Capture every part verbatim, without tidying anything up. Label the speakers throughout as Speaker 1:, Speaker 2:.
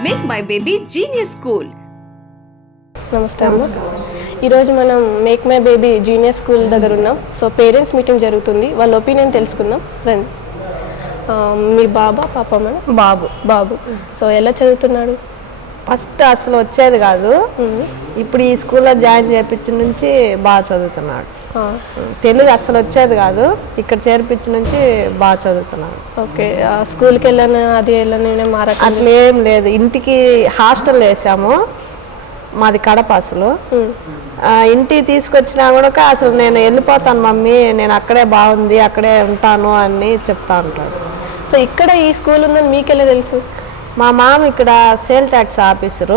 Speaker 1: Make my baby genius school.
Speaker 2: నమస్తే అమ్మ. ఈరోజు మనం make my baby genius school దగ్గర ఉన్నాం. సో పేరెంట్స్ మీటింగ్ జరుగుతుంది, వాళ్ళ ఒపీనియన్ తెలుసుకుందాం రండి. మీ బాబా పాపమ్మ?
Speaker 3: బాబు
Speaker 2: బాబు. సో ఎలా చదువుతున్నాడు?
Speaker 3: ఫస్ట్ అసలు వచ్చేది కాదు, ఇప్పుడు ఈ స్కూల్లో జాయిన్ చేయించిన నుంచి బాగా చదువుతున్నాడు. తెలుగు అసలు వచ్చేది కాదు, ఇక్కడ చేర్పించి నుంచి బాగా చదువుతున్నాడు.
Speaker 2: ఓకే. స్కూల్కి వెళ్ళాను అది వెళ్ళాను మార
Speaker 3: అట్లా ఏం లేదు, ఇంటికి హాస్టల్ వేసాము, మాది కడప. అసలు ఇంటికి తీసుకొచ్చినా కూడా అసలు నేను వెళ్ళిపోతాను మమ్మీ, నేను అక్కడే బాగుంది అక్కడే ఉంటాను అని చెప్తా ఉంటాడు.
Speaker 2: సో ఇక్కడ ఈ స్కూల్ ఉందని మీకెలా తెలుసు?
Speaker 3: మా మామ ఇక్కడ సేల్ ట్యాక్స్ ఆఫీసరు,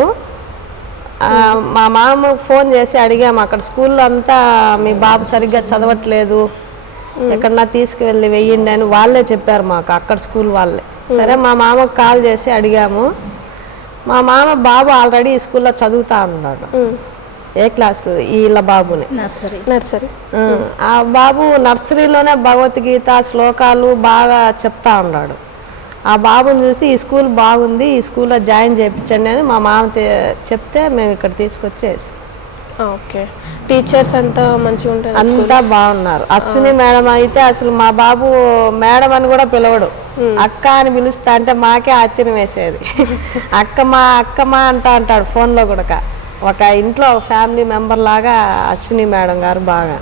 Speaker 3: మా మామ ఫోన్ చేసి అడిగాము అక్కడ స్కూల్లో అంతా మీ బాబు సరిగ్గా చదవట్లేదు, ఎక్కడన్నా తీసుకువెళ్ళి వెయ్యండి అని వాళ్ళే చెప్పారు మాకు, అక్కడ స్కూల్ వాళ్ళే. సరే మా మామకు కాల్ చేసి అడిగాము. మా మామ బాబు ఆల్రెడీ ఈ స్కూల్లో చదువుతా ఉన్నాడు. ఏ క్లాసు? వీళ్ళ బాబుని
Speaker 2: నర్సరీ. నర్సరీ.
Speaker 3: ఆ బాబు నర్సరీలోనే భగవద్గీత శ్లోకాలు బాగా చెప్తా ఉన్నాడు. ఆ బాబుని చూసి ఈ స్కూల్ బాగుంది, ఈ స్కూల్లో జాయిన్ చేయించండి అని మా మామ చెప్తే మేము ఇక్కడ తీసుకొచ్చేసి.
Speaker 2: ఓకే. టీచర్స్ అంతా మంచిగా ఉంటారు?
Speaker 3: అంతా బాగున్నారు. అశ్విని మేడం అయితే అసలు మా బాబు మేడం అని కూడా పిలవడు, అక్క అని పిలుస్తా అంటే మాకే ఆశ్చర్యం వేసేది. అక్కమా అక్కమా అంటా అంటాడు ఫోన్లో కూడా. ఒక ఇంట్లో ఫ్యామిలీ మెంబర్ లాగా అశ్విని మేడం గారు బాగా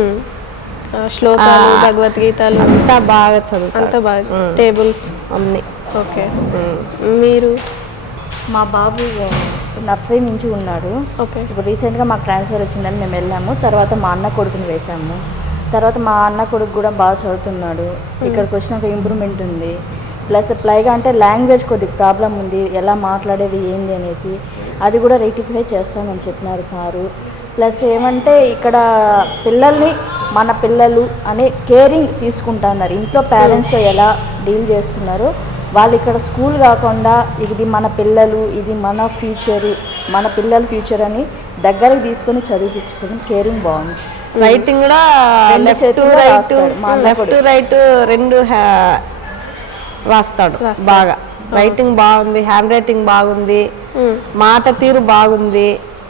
Speaker 2: శ్లోకాలు భగవద్గీతలు
Speaker 3: అంతా బాగా చదువు,
Speaker 2: అంతా బాగా టేబుల్స్ అన్నీ. ఓకే. మీరు?
Speaker 4: మా బాబు నర్సరీ నుంచి ఉన్నాడు.
Speaker 2: ఓకే.
Speaker 4: ఇప్పుడు రీసెంట్గా మాకు ట్రాన్స్ఫర్ వచ్చిందని మేము వెళ్ళాము, తర్వాత మా అన్న కొడుకుని వేసాము. తర్వాత మా అన్న కొడుకు కూడా బాగా చదువుతున్నాడు, ఇక్కడికి వచ్చినాక ఇంప్రూవ్మెంట్ ఉంది. ప్లస్ పైగా అంటే లాంగ్వేజ్ కొద్దిగా ప్రాబ్లం ఉంది, ఎలా మాట్లాడేది ఏంది అనేసి అది కూడా రెక్టిఫై చేస్తామని చెప్పినారు సారు. ప్లస్ ఏమంటే ఇక్కడ పిల్లల్ని మన పిల్లలు అనే కేరింగ్ తీసుకుంటున్నారు, ఇంట్లో పేరెంట్స్తో ఎలా డీల్ చేస్తున్నారు వాళ్ళు ఇక్కడ స్కూల్ కాకుండా ఇది మన పిల్లలు, ఇది మన ఫ్యూచరు, మన పిల్లల ఫ్యూచర్ అని దగ్గరకు తీసుకొని చదివిస్తుంది. కేరింగ్ బాగుంది.
Speaker 3: రైటింగ్ కూడా లెఫ్ట్ లెఫ్ట్ రైట్ రెండు రాస్తాడు బాగా. రైటింగ్ బాగుంది, హ్యాండ్ రైటింగ్ బాగుంది, మాట తీరు బాగుంది.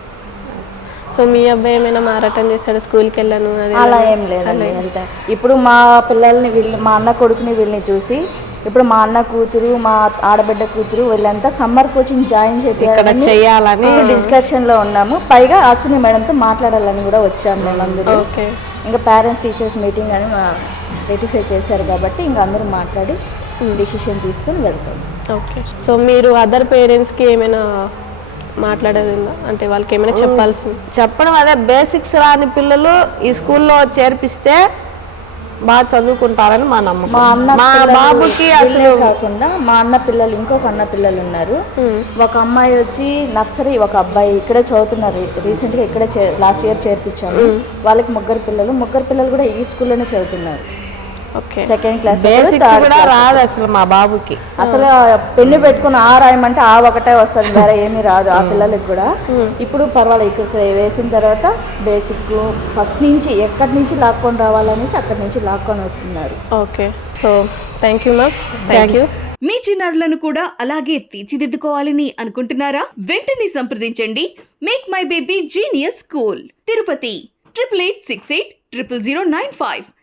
Speaker 2: సో మీ అబ్బాయి ఏమైనా మారాటం చేశాడు స్కూల్కి వెళ్ళాను అది?
Speaker 4: అలా ఏం లేదండి. వెళ్తా ఇప్పుడు మా పిల్లల్ని వీళ్ళు మా అన్న కొడుకుని వీళ్ళని చూసి ఇప్పుడు మా అన్న కూతురు మా ఆడబిడ్డ కూతురు వీళ్ళంతా సమ్మర్ కోచింగ్ జాయిన్ చేయాలని డిస్కషన్లో ఉన్నాము. పైగా అశ్విని మేడంతో మాట్లాడాలని కూడా వచ్చాము మేమందరూ.
Speaker 2: ఓకే.
Speaker 4: ఇంకా పేరెంట్స్ టీచర్స్ మీటింగ్ అని రెటిఫై చేశారు కాబట్టి ఇంకా అందరూ మాట్లాడి డిసిషన్ తీసుకుని వెళ్తాం.
Speaker 2: ఓకే. సో మీరు అదర్ పేరెంట్స్కి ఏమైనా మాట్లాడేది ఉందా, అంటే వాళ్ళకి ఏమైనా చెప్పాల్సింది?
Speaker 3: చెప్పడం అదే, బేసిక్స్ రాని పిల్లలు ఈ స్కూల్లో చేర్పిస్తే బాగా చదువుకుంటారని మా నమ్మకం.
Speaker 4: మా అన్న
Speaker 3: మా బాబుకి అసలు
Speaker 4: కాకుండా మా అన్న పిల్లలు ఇంకొక అన్న పిల్లలు ఉన్నారు. ఒక అమ్మాయి వచ్చి నర్సరీ, ఒక అబ్బాయి ఇక్కడే చదువుతున్నారు. రీసెంట్గా ఇక్కడే లాస్ట్ ఇయర్ చేర్పించాము. వాళ్ళకి ముగ్గురు పిల్లలు, ముగ్గురు పిల్లలు కూడా ఈ స్కూల్లోనే చదువుతున్నారు.
Speaker 2: ఓకే.
Speaker 4: Second class.
Speaker 3: బేసిక్స్ కూడా రాదు అసలు మా బాబుకి.
Speaker 4: అసలు పెన్ను పెట్టుకుని ఆ రాయమంటే ఆ ఒకటే వస్తుంది, వేరే ఏమీ రాదు ఆ పిల్లలకి కూడా. ఇప్పుడు పర్వాలేదు, ఇక్కడ వేసిన తర్వాత బేసిక్ ఫస్ట్ నుంచి ఎక్కడి నుంచి లాక్కొని రావాలనేసి అక్కడి నుంచి లాక్కొని వస్తున్నారు.
Speaker 2: Okay. So thank you ma'am. Thank you.
Speaker 1: మీ చిన్నారులను కూడా అలాగే తీర్చిదిద్దుకోవాలని అనుకుంటున్నారా? వెంటనే సంప్రదించండి make my baby genius school, Tirupati triple eight six eight triple zero nine five.